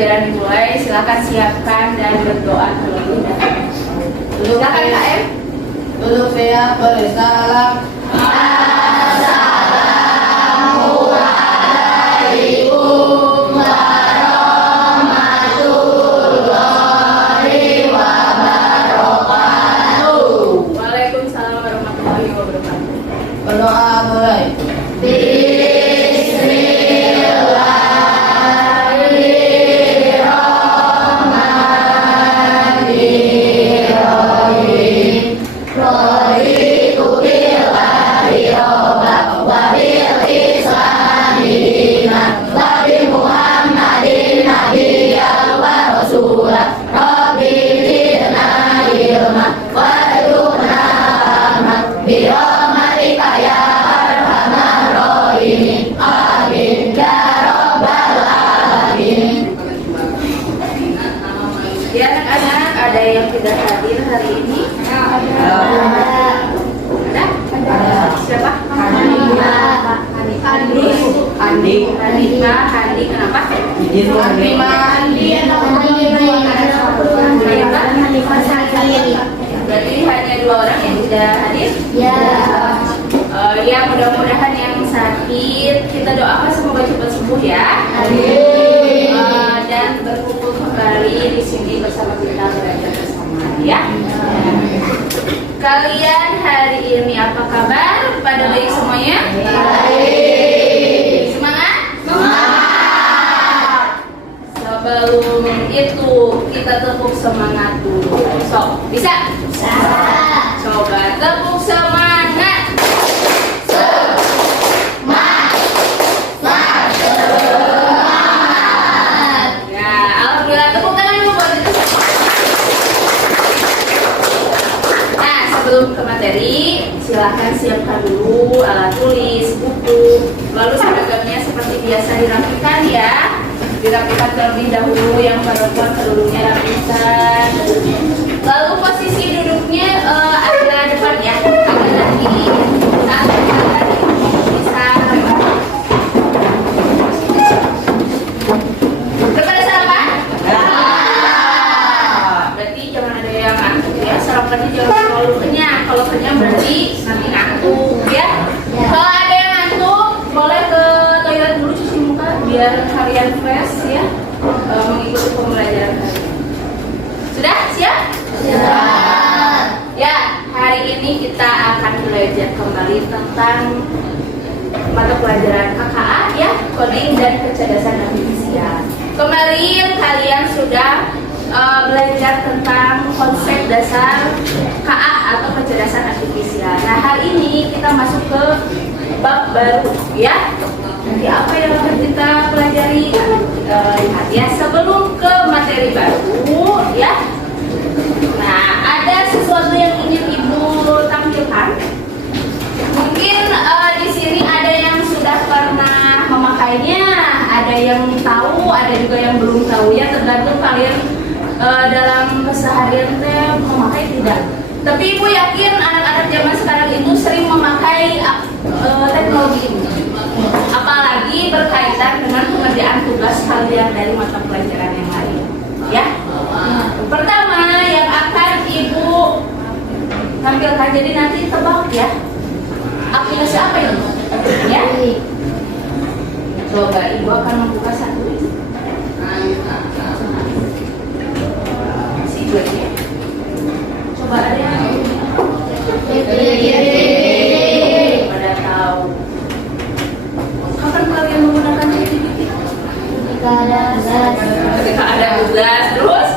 pelajaran dimulai, silakan siapkan dan berdoa terlebih dahulu. Silakan KM. Duduk siap, bersalam. Assalamualaikum warahmatullahi wabarakatuh. Waalaikumsalam warahmatullahi wabarakatuh. Berdoa mulai. Ya anak-anak, ada yang tidak hadir hari ini? Ada? Siapa? Andi. Kenapa? Berarti hanya 2 orang yang tidak hadir? Ya. Ya, mudah-mudahan yang sakit kita doakan semoga cepat sembuh ya. Dan berkumpul kembali di sini bersama kita belajar bersama ya. Kalian hari ini apa kabar? Pada baik semuanya? Baik. Semangat? Sebelum itu kita tepuk semangat dulu. So, bisa? Coba tepuk semangat. Ya, alhamdulillah, tepuk tangan dulu buat itu. Nah, sebelum ke materi, silahkan siapkan dulu alat tulis, buku, lalu seragamnya seperti biasa dirapikan ya. Dirapikan terlebih dahulu, yang perempuan kerudungnya rapikan. Lalu posisi duduknya agak depan ya, agak lagi. Bisa. Kepada sarapan? Berarti jangan ada yang ngantuk ya. Sarapannya jangan terlalu kenyang. Kalau kenyang berarti nanti ngantuk ya. Kalau ada yang ngantuk, boleh ke toilet dulu cuci muka biar kalian fresh ya, mengikuti pembelajaran hari ini. Sudah siap? Ya, hari ini kita akan belajar kembali tentang mata pelajaran KKA ya, coding dan kecerdasan artifisial. Kemarin kalian sudah belajar tentang konsep dasar KA atau kecerdasan artifisial. Nah, hari ini kita masuk ke bab baru ya. Nanti apa yang akan kita pelajari? Lihat ya, sebelum ke materi baru ya. Nah, ada sesuatu yang ingin Ibu tampilkan. Mungkin di sini ada yang sudah pernah memakainya, ada yang tahu, ada juga yang belum tahu ya, tergantung kalian dalam keseharian memakai tidak. Tapi Ibu yakin anak-anak zaman sekarang itu sering memakai teknologi ini. Apalagi berkaitan dengan pengerjaan tugas kalian dari mata pelajaran yang lain ya. Pertama yang akan Ibu tampilkan, jadi nanti tebak ya, aplikasi apa ini ya. Coba Ibu akan membuka satu si gue ya. Coba ada yang pada tahu kapan kalian menggunakan ChatGPT? Ketika ada tugas. Terus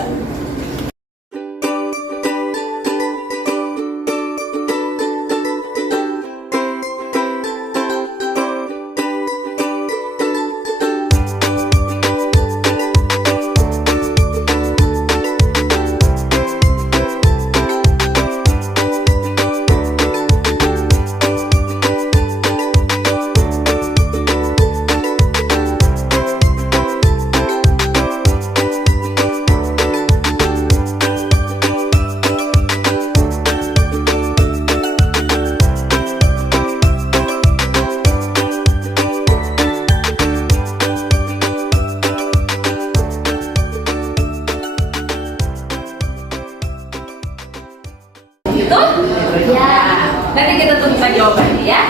Nanti kita temukan jawabannya ya.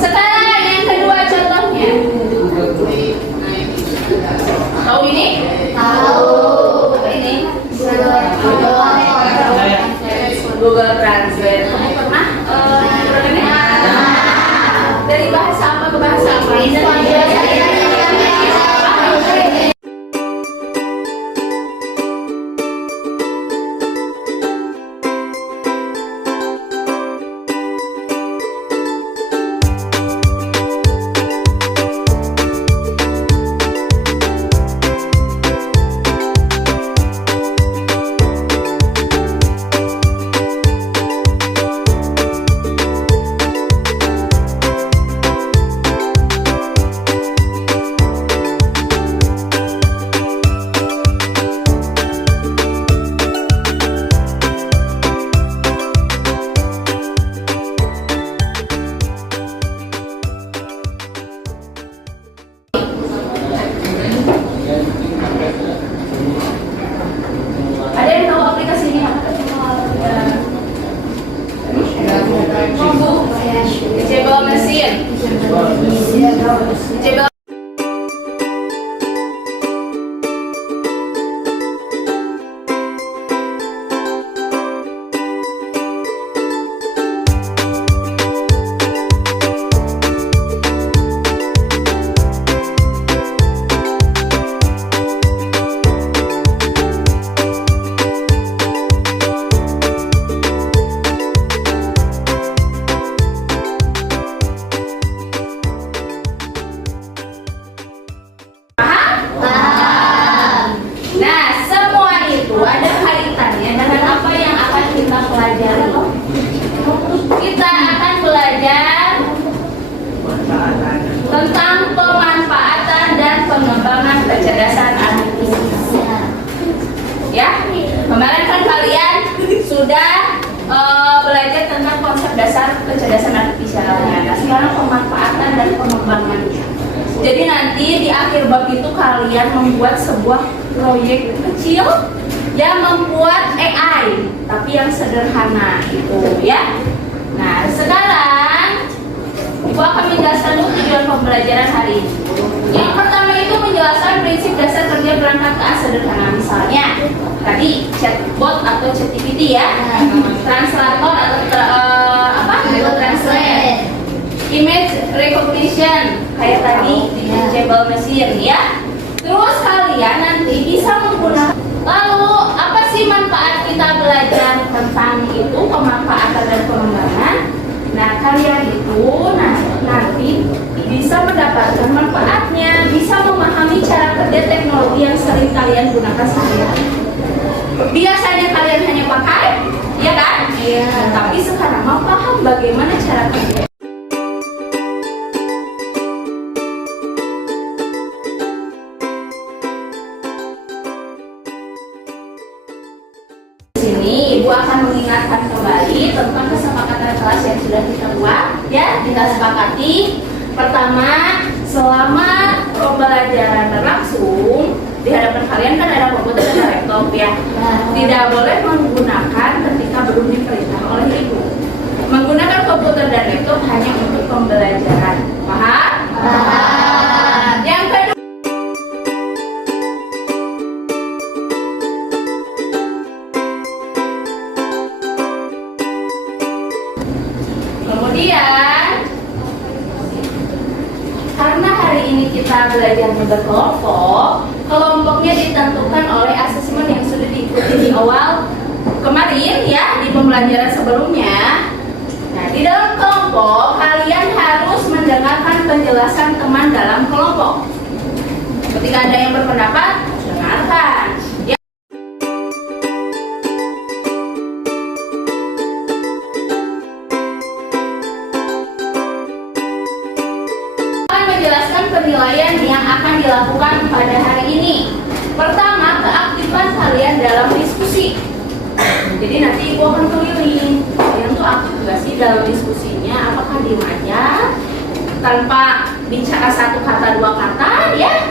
Sekarang yang kedua contohnya. Tahu ini? Tahu. Apa ini? Google Translate. Kamu pernah menggunakannya? Dari bahasa apa ke bahasa apa? Ada yang tahu aplikasi ini apa? Teachable Machine. Teachable. Nah, semua itu ada kaitannya dengan apa yang akan kita pelajari. Kita akan belajar tentang pemanfaatan dan pengembangan kecerdasan artifisial. Ya, kemarin kan kalian sudah belajar tentang konsep dasar kecerdasan artifisialnya. Nah, sekarang pemanfaatan dan pengembangannya. Jadi nanti di akhir bab itu kalian membuat sebuah proyek kecil yang membuat AI, tapi yang sederhana itu ya. Nah, sekarang Ibu akan menjelaskan dulu tujuan pembelajaran hari ini. Yang pertama itu menjelaskan prinsip dasar kerja perangkat A sederhana. Misalnya tadi chatbot atau ChatGPT ya, translator atau Google Translate, image recognition kayak tadi di Teachable Machine ya. Terus kalian nanti bisa menggunakan. Lalu apa sih manfaat kita belajar tentang itu, pemanfaatan dan pengembangan? Nah, kalian itu nanti bisa mendapatkan manfaatnya, bisa memahami cara kerja teknologi yang sering kalian gunakan sehari-hari. Biasanya kalian hanya pakai, ya kan? Iya. Tapi sekarang mau paham bagaimana cara kerja. Sini Ibu akan mengingatkan kembali tentang kesepakatan kelas yang sudah kita buat ya, kita sepakati. Pertama, selama pembelajaran berlangsung di hadapan kalian kan ada komputer dan laptop ya. Tidak boleh menggunakan ketika belum diperintah oleh Ibu. Menggunakan komputer dan laptop hanya untuk pembelajaran. Paham? Paham. Yang kedua, kemudian, karena hari ini kita belajar berkelompok, kelompoknya ditentukan oleh asesmen yang sudah diikuti di awal kemarin ya, di pembelajaran sebelumnya. Nah, di dalam kelompok kalian harus mendengarkan penjelasan teman dalam kelompok. Ketika ada yang berpendapat, dengarkan. Menjelaskan penilaian yang akan dilakukan pada hari ini. Pertama, keaktifan kalian dalam diskusi. Jadi nanti Ibu akan keliling, kalian tuh aktif gak sih dalam diskusinya? Apakah diem aja tanpa bicara satu kata dua kata ya?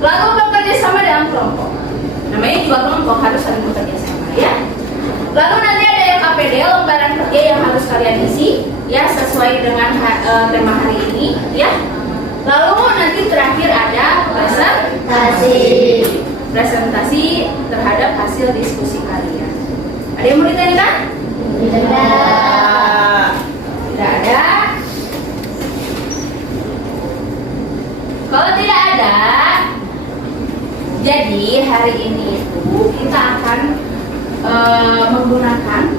Lalu bekerja sama dalam kelompok. Namanya juga kelompok, harus saling bekerja sama ya. Lalu nanti ada LKPD, lembaran kerja yang harus kalian isi ya sesuai dengan tema hari ini ya. Lalu nanti terakhir ada presentasi terhadap hasil diskusi kalian. Ada yang mau ditanyakan? Tidak ada. Kalau tidak ada, jadi hari ini itu kita akan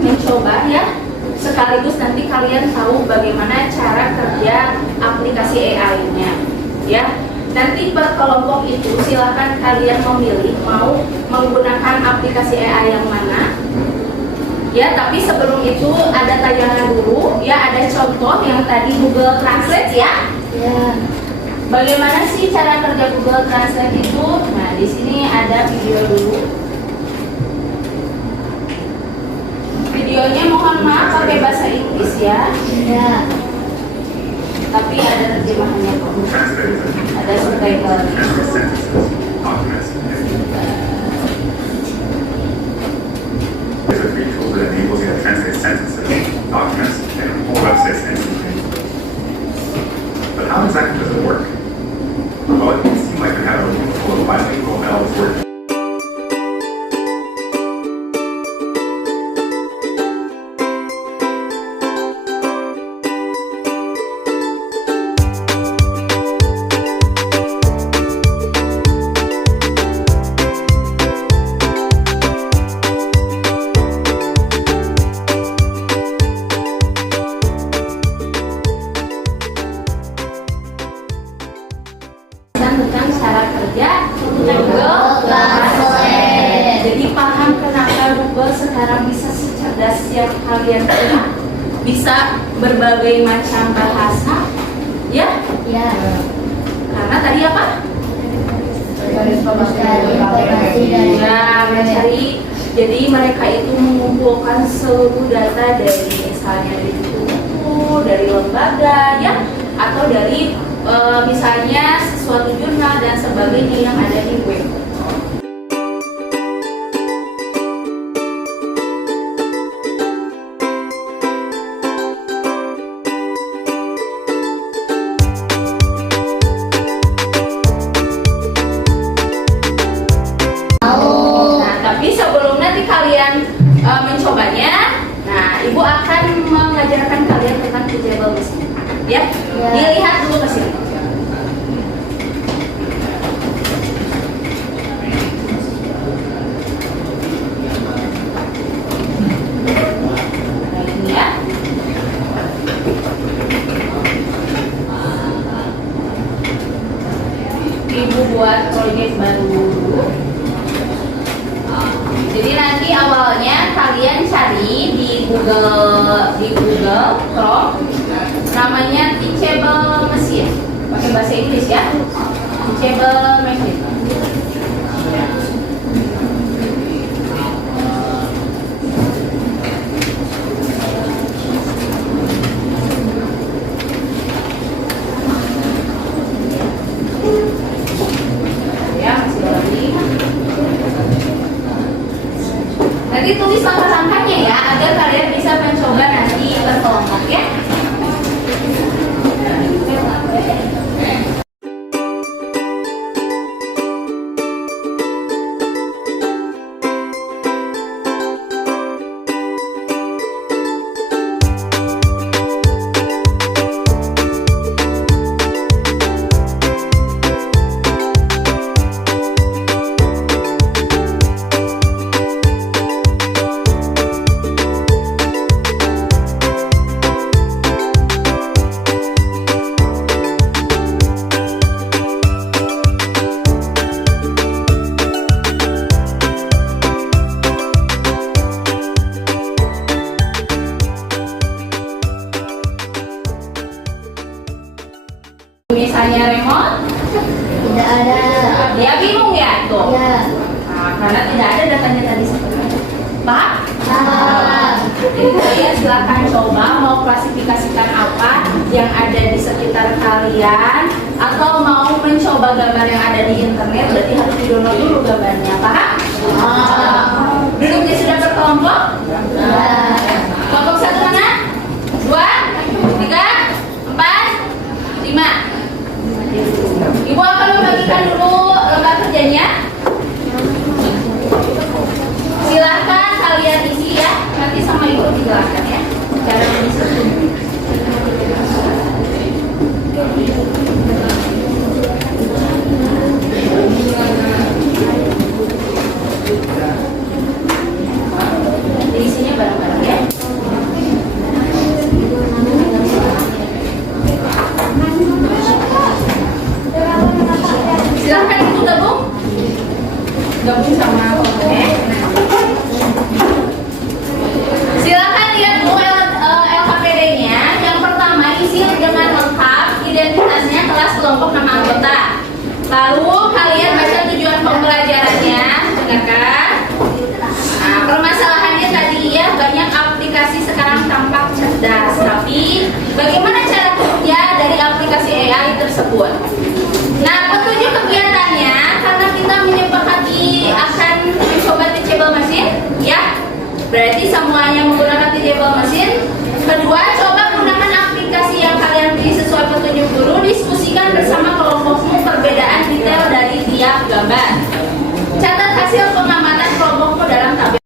mencoba ya, sekaligus nanti kalian tahu bagaimana cara kerja aplikasi AI-nya ya. Nanti per kelompok itu silakan kalian memilih mau menggunakan aplikasi AI yang mana ya. Tapi sebelum itu ada tayangan dulu ya, ada contoh yang tadi Google Translate ya. Bagaimana sih cara kerja Google Translate itu? Nah, di sini ada video dulu. Videonya mohon maaf pakai bahasa Inggris ya. Tapi ada terjemahannya kok. Ada subtitle. There's a free tool that enables you to translate sentences, documents, and whole websites instantly. But how exactly does it work? Well, it can seem like we have a room full of bilingual elves working. Tentang cara kerja Google Translate. Jadi paham kenapa Google sekarang bisa secerdas yang kalian kira, bisa berbagai macam bahasa, ya? Karena tadi apa? Ya, mencari. Jadi mereka itu mengumpulkan seluruh data dari misalnya dari buku, dari lembaga, ya, atau dari misalnya sesuatu jurnal dan sebagainya yang ada di web. Nah, tapi sebelum nanti kalian mencobanya, nah, Ibu akan mengajarkan kalian tentang teachable mesin. Ya, dilihat dulu ke sini. Nah, ini ya. Ibu buat proyek baru dulu. Jadi nanti awalnya kalian cari di Google Chrome, namanya Teachable Machine, pakai bahasa Inggris ya, Teachable Machine. Ya, masih lagi. Nanti tulis langkah-langkahnya ya, agar kalian bisa mencoba nanti berkelompok ya. Misalnya remote, Tidak ada. dia bingung ya tuh. Ya. Nah, karena tidak ada datanya tadi sebenarnya. Paham? Jadi kalian silakan coba mau klasifikasikan apa yang ada di sekitar kalian, atau mau mencoba gambar yang ada di internet, berarti harus di-download dulu gambarnya. Paham? Duduknya sudah berkelompok? Ya. Kelompok 1 mana? 2, 3, 4, 5. Ibu akan membagikan dulu lembar kerjanya. Silahkan kalian isi ya. Nanti sama ibu dijelaskan ya. Cara mengisi. Isinya bareng-bareng ya. Silahkan ibu gabung sama kelompoknya. Silakan lihat bu LKPD-nya. Yang pertama isi dengan lengkap identitasnya, kelas, kelompok, nama anggota. Lalu kalian baca tujuan pembelajarannya, dengarkan. Nah, permasalahannya tadi ya, banyak aplikasi sekarang tampak cerdas, tapi bagaimana cara kerja dari aplikasi AI tersebut? Nah, petunjuk kegiatannya, karena kita menyepakati akan mencoba teachable machine, ya, berarti semuanya menggunakan teachable machine. Kedua, coba gunakan aplikasi yang kalian pilih sesuai petunjuk guru, diskusikan bersama kelompokmu perbedaan detail dari tiap gambar. Catat hasil pengamatan kelompokmu dalam tabel.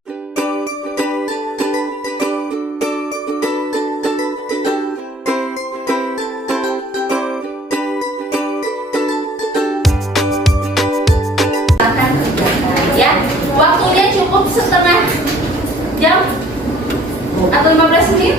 Ya, waktunya cukup setengah jam atau 15 menit.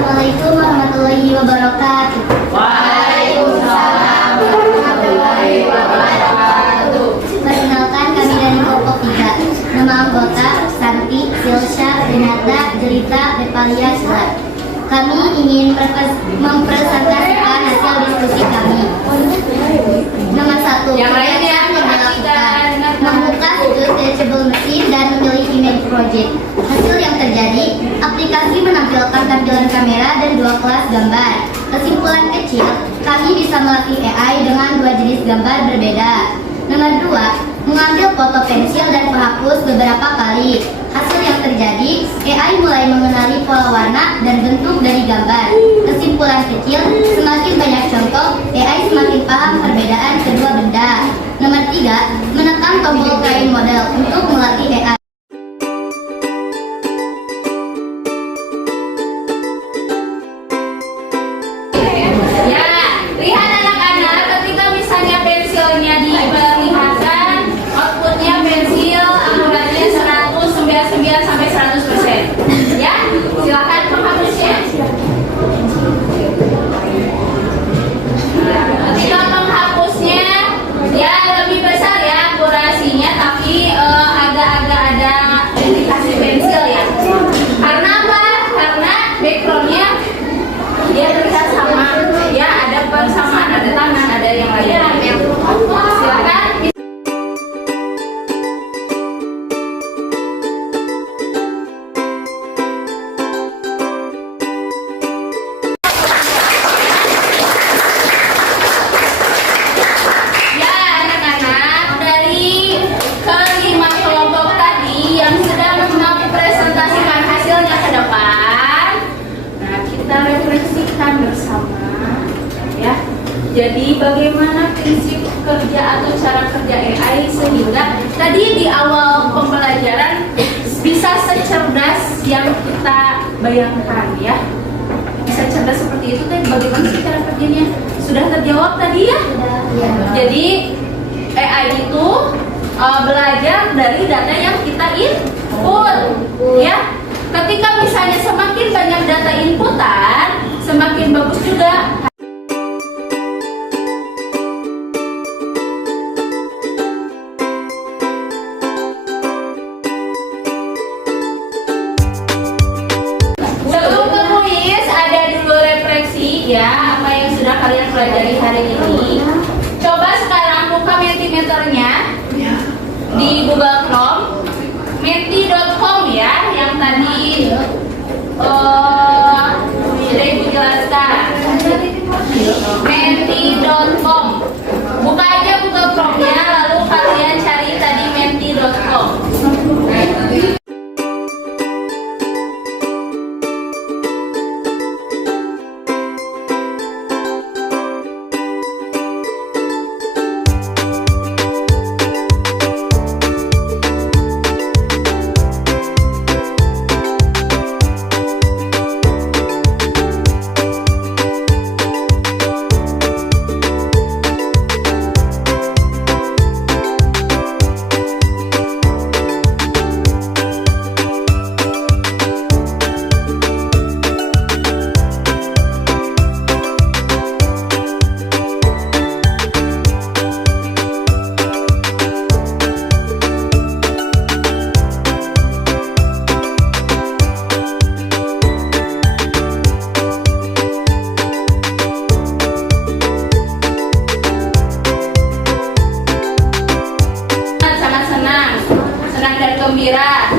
Assalamualaikum warahmatullahi wabarakatuh. Waalaikumsalam warahmatullahi wabarakatuh. Perkenalkan, kami dari kelompok 3. Nama anggota Santi, Silsha, Renata, Jelita, Repalia, Silat. Kami ingin mempresentasikan hasil diskusi kami. Nomor 1. Yang lainnya, membuka situs teachable machine dan memilih image project. Hasil yang terjadi, aplikasi menampilkan tampilan kamera dan 2 kelas gambar. Kesimpulan kecil, kami bisa melatih AI dengan 2 jenis gambar berbeda. Nomor 2, mengambil foto pensil dan menghapus beberapa kali. Hasil yang terjadi, AI mulai mengenali pola warna dan bentuk dari gambar. Kesimpulan kecil, semakin banyak contoh, AI semakin paham perbedaan kedua benda. Nomor 3, menekan tombol kain model untuk melatih AI. Ya, lihat anak-anak, ketika misalnya pensilnya diperlihatkan, outputnya pensil akuratnya 199 sampai 100%. Ya, silakan penghapusnya. Ketika penghapusnya, ya lebih besar ya akurasinya, tapi agak-agag ada indikasi pensil ya. Karena apa? Karena backgroundnya dia terlihat sama, ya ada persamaan, ada tangan, ada yang lainnya. Silakan. Ya anak-anak, dari kelima kelompok tadi yang sedang mempresentasikan hasilnya ke depan, nah kita refleksikan bersama ya. Jadi bagaimana prinsip kerja atau cara kerja AI sehingga tadi di awal pembelajaran bisa secerdas yang kita bayangkan ya. Bisa cerdas seperti itu tadi, bagaimana sih cara kerjanya? Sudah terjawab tadi ya? Jadi AI itu belajar dari data yang kita input ya. Ketika misalnya semakin banyak data inputan, semakin bagus juga. Sebelum ke kuis, ada dulu refleksi ya, apa yang sudah kalian pelajari hari ini. Coba sekarang buka Mentimeternya di Google Chrome, menti.com ya, yang tadi sudah Ibu jelaskan. Menti.com. Buka aja Google Chrome-nya, lalu kalian cari tadi menti.com. Gembira.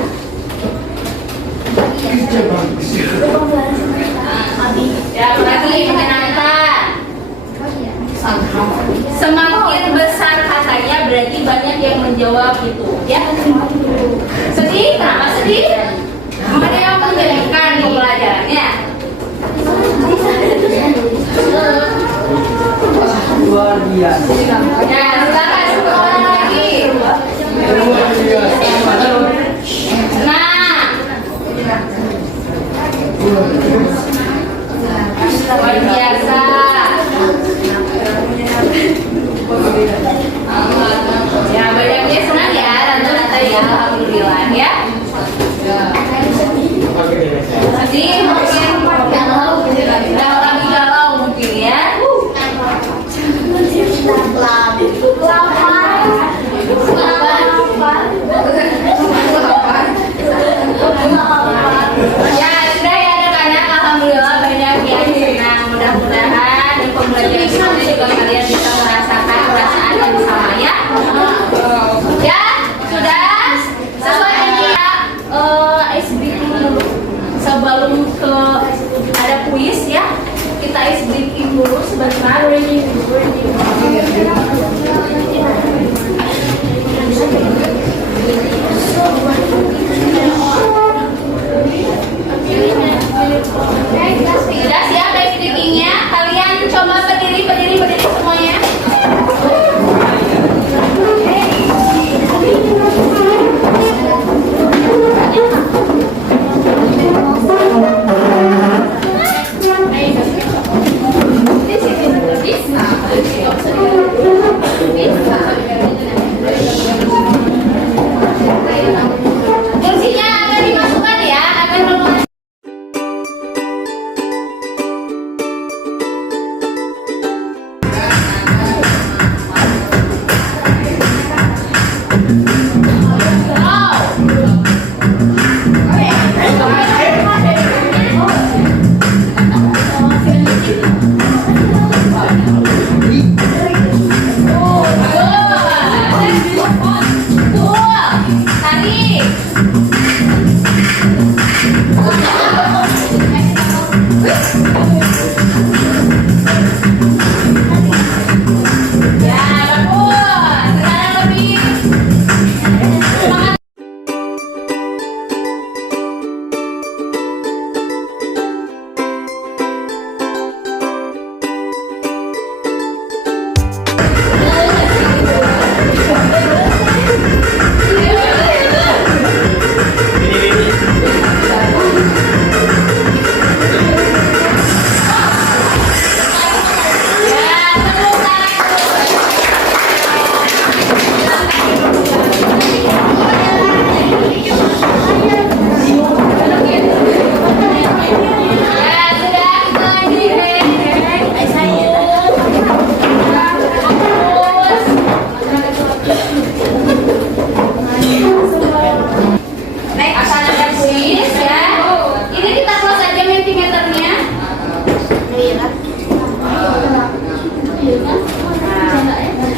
Ya, lagi menyenangkan. Semakin besar katanya berarti banyak yang menjawab itu, ya. Sedih? Kenapa sedih? Ada yang menjadikan pembelajarannya. Luar biasa. Ya, silakan satu orang lagi. Luar biasa. Nah, luar biasa. Ya, banyaknya senang ya, rata-rata ya, alhamdulillah ya. Sedih mungkin. kita ice breaking dulu sebentar. Sudah siap ice breakingnya? Kalian coba berdiri semuanya. Kursinya akan dimasukkan ya, akan memuat.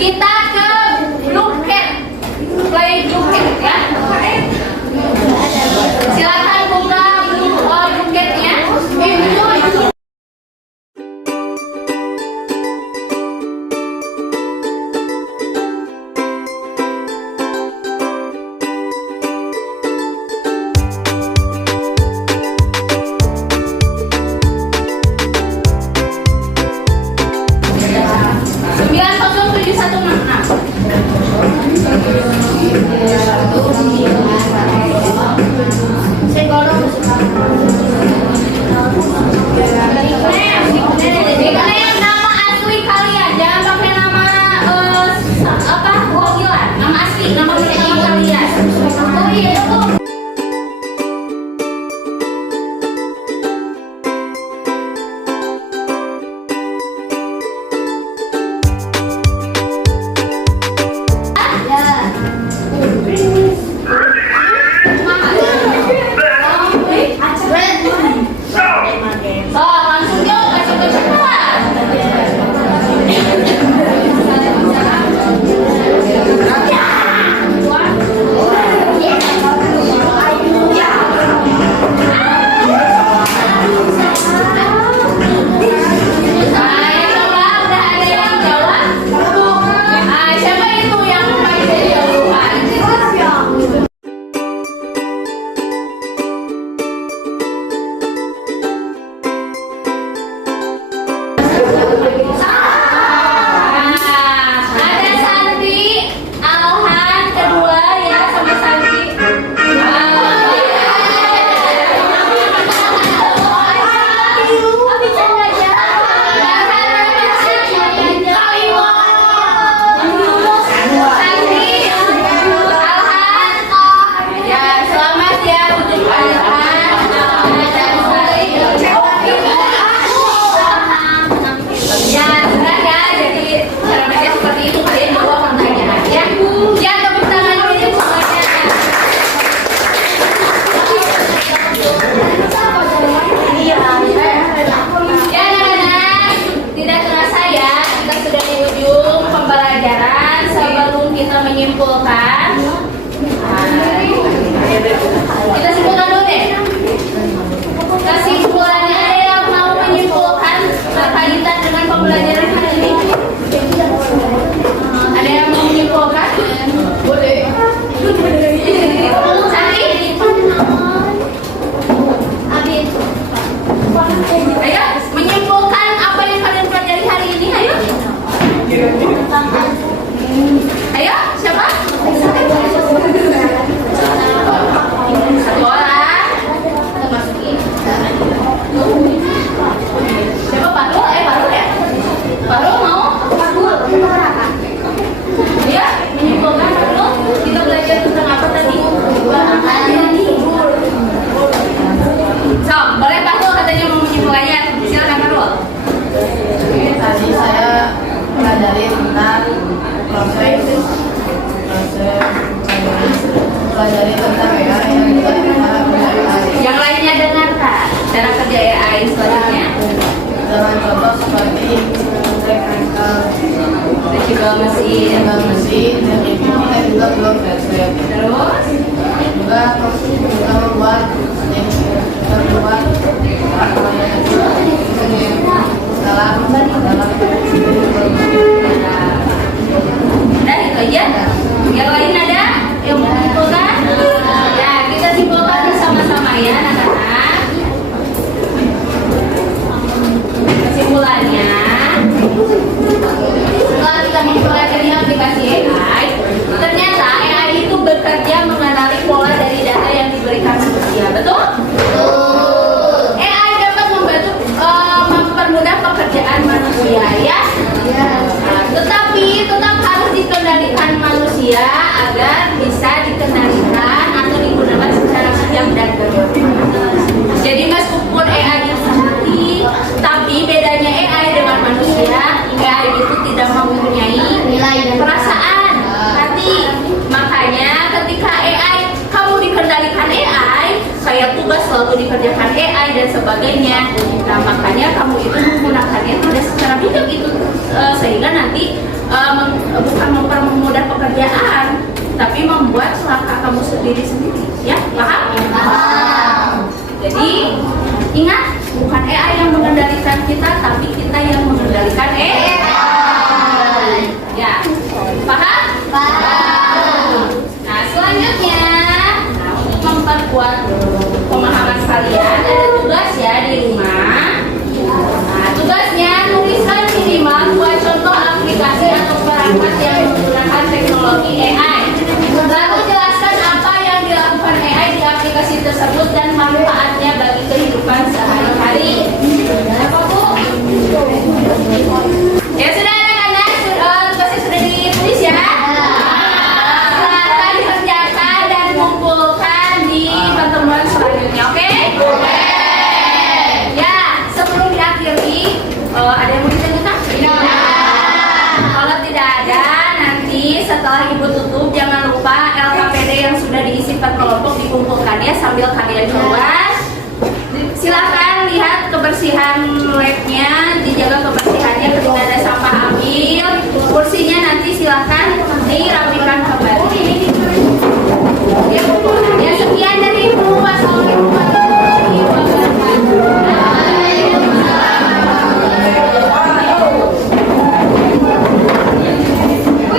Kita ke Bluket, play Bluket ya. Silakan buka Bluketnya. mempelajari tentang AI yang juga Yang lainnya dengarkan cara kerja AI selanjutnya. dengan contoh seperti Fleksibel mesin. mesin dan kita juga belum flashback. Terus Juga kita membuat dalam udah itu aja. Yang lain ada yang mau disimpulkan? Ya, kita simpulkan bersama-sama ya anak-anak. Kesimpulannya, setelah kita mempelajari aplikasi AI, ternyata AI itu bekerja mengenali pola dari data yang diberikan manusia. Betul? AI dapat membantu mempermudah pekerjaan manusia ya. Nah, tetapi tetap harus dikendalikan manusia agar bisa dikendalikan atau digunakan secara bijak dan bermanfaat. Jadi meskipun AI itu canggih, tapi bedanya AI dengan manusia, AI itu tidak mempunyai perasaan hati. Makanya ketika AI kamu dikendalikan AI, kayak tugas selalu dikerjakan AI dan sebagainya. Nah makanya kamu itu menggunakannya tidak secara bijak itu sehingga nanti bukan mempermudah pekerjaan, tapi membuat celaka kamu sendiri. Ya, paham? Jadi ingat, bukan AI yang mengendalikan kita, tapi kita yang mengendalikan AI. Ya, paham? Nah, selanjutnya memperkuat pemahaman kalian, ada tugas ya di rumah. Nah, tugasnya tuliskan minimal 2 contoh aplikasi atau perangkat yang menggunakan teknologi AI. Lalu jelaskan apa yang dilakukan AI di aplikasi tersebut dan manfaatnya bagi kehidupan sehari-hari. Apa Bu? Ya sudah anak-anak, tugasnya sudah ditulis ya. Silakan kerjakan dan kumpulkan di pertemuan selanjutnya, oke? Ya, sebelum diakhiri, ada yang mau ditanyakan? Kalau tidak ada, nanti setelah Ibu tutup jangan lupa LKPD yang sudah diisi per kelompok dikumpulkan ya sambil kalian keluar. Silakan lihat kebersihan labnya